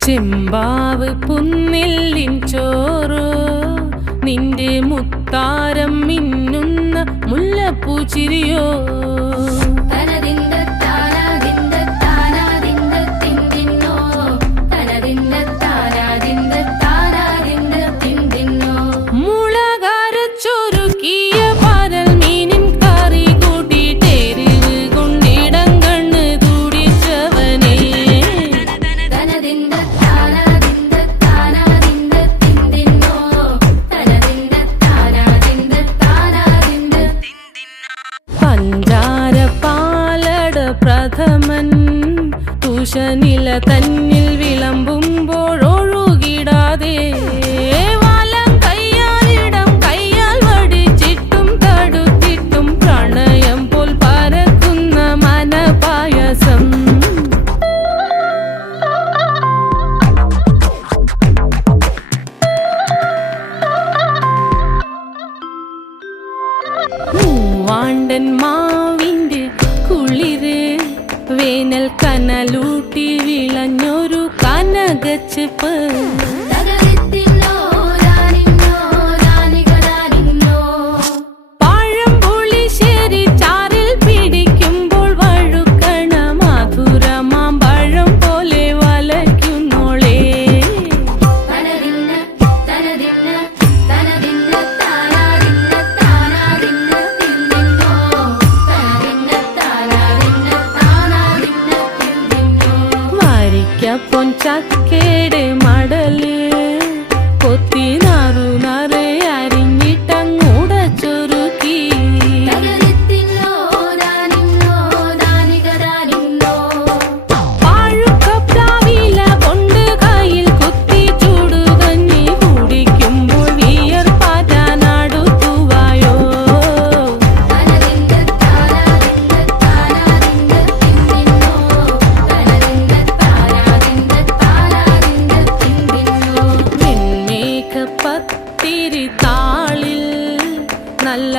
ചെമ്പാവ് പുന്നെല്ലിൻ ചോറ് നിന്റെ മുത്താരം മിന്നുന്ന മുല്ലപ്പൂച്ചിരിയോ പ്രഥമൻ തുഷനില തന്നിൽ വിളമ്പുമ്പോഴൊഴുകിടാതെ വലം കയ്യാലിടം കയ്യാൽ വടിച്ചിട്ടും തടുത്തിട്ടും പ്രണയം പോൽ പരക്കുന്ന മനപായസം മൂവാണ്ടൻ മാവിന്റെ കുളിര് വേനൽ കനലൂട്ടി വിളഞ്ഞൊരു കനകച്ചെപ്പ് പഴംപുളിശ്ശേരി ചാറിൽ പിടിക്കുമ്പോൾ വഴുക്കണ മധുരമാം പഴം പോലെ വലയ്ക്കുന്നോളേ പൊൻചക്കേടെ മടല് കൊത്തി നാറു നറെ അരിഞ്ഞിട്ടങ്ങൂടച്ചൊരുക്കി പാഴുക്കപ്രാവില കൊണ്ട് കയ്യിൽ കുത്തി ചൂടുകഞ്ഞി കുടിക്കുമ്പോൾ വിയർപ്പാറ്റാനടുത്തുവായോ പത്തിരി താളിൽ നല്ല